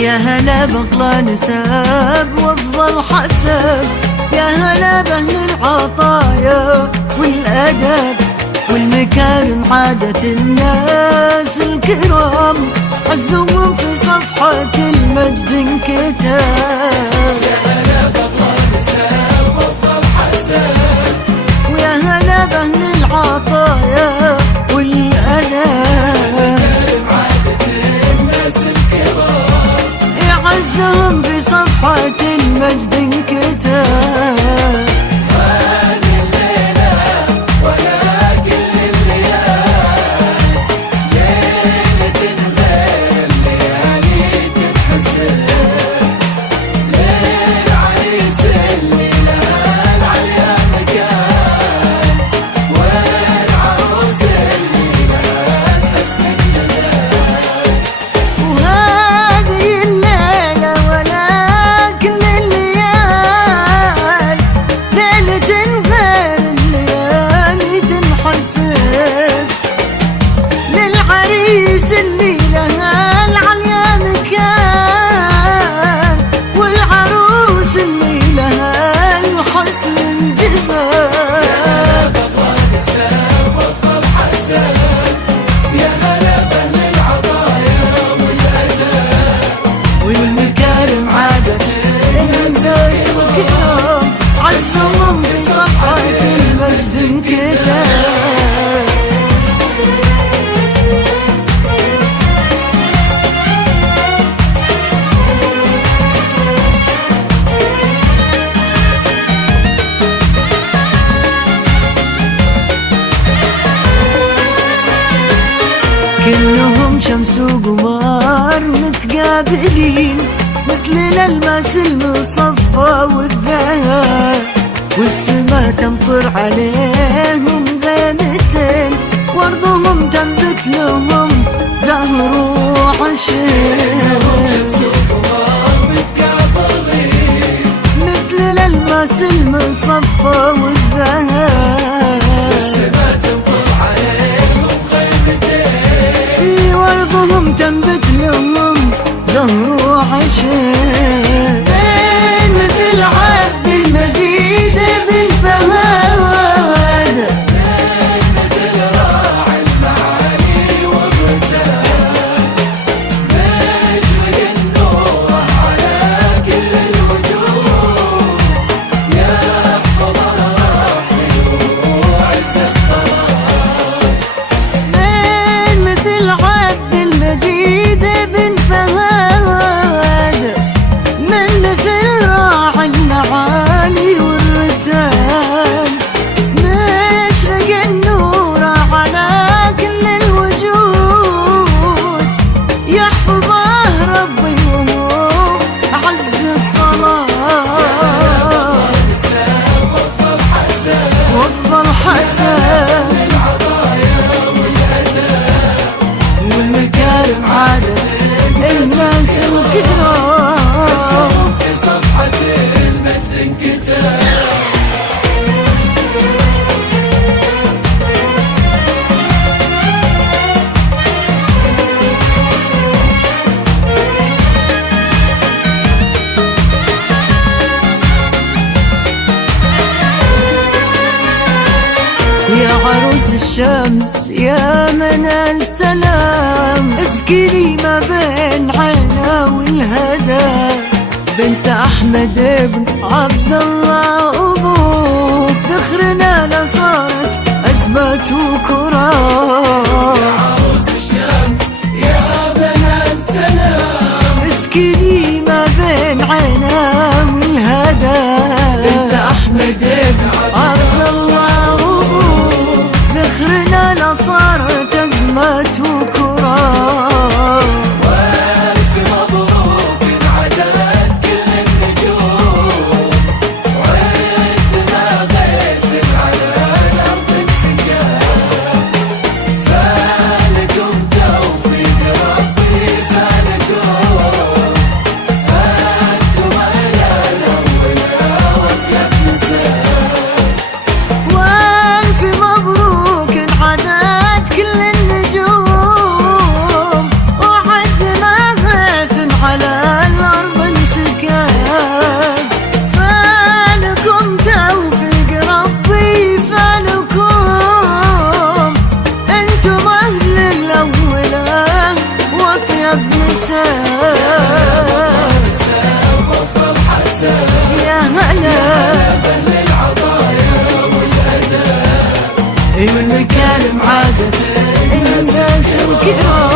يا هلا بأغلى نسب وأفضل حسب، يا هلا بأهل العطايا والأدب والمكارم، عادة الناس الكرام عزهم في صفحة المجد انكتاب. يا هلا بأغلى نسب وأفضل حسب، ويا هلا بأهل العطايا والأدب يعزهم في صفحة المجد انكتاب. هذه الليلة ولا كل الليال، ليلة غير الليالي تتحسب، ليل عريس اللي لها العليا مكان، والعروس اللي لها الحسن الجمال. وهذه الليلة ولا كل الليال، ليلة غير الليالي تنحسب، للعريس اللي لها العليا مكان، والعروس اللي لها الحسن الجمال. يا هلا بأهل العطايا والأدب والمكارم، عادة الناس الكرام عزهم في صفحة المجد انكتاب. كلهم شمس وقمر متقابلين، مثل الألماس المصفى والذهب، والسما تمطر عليهم غيمتين، وارضهم تنبت لهم زهر وعشب، مثل الألماس المصفى والذهب، وارضهم تنبت لهم زهر وعشب. بين مثل عبد المجيد بالفهد، مثل راعي المعالي والرتاب، مشرق النور على كل الوجوه، يحفظها ربي وعز القرار. بين مثل عبد المجيد بن فهد، من مثل راعي المعالي والرتال، مشرق النور على كل الوجود، يحفظه ربي وهو أعز الطلال. وأفضل حسب والمكارم، عادة الناس الكرام في صفحة المجد انكتاب. يا عروس الشمس يا منال سلام، اسكني ما بين عينا والهدى، بنت أحمد بن عبد الله أبوك، ذخرنا لصارت أزمة وكرام. عروس الشمس يا بنات سلام، اسكني ما بين عينا والهدى، بنت أحمد بن عبد الله أبوك، ذخرنا لصارت أزمة وكرام. والف مبروك انعدت كل النجوم، بنسب أفضل حسن يا هلا بأهل العطايا والأدب والمكارم عادت الناس الكرام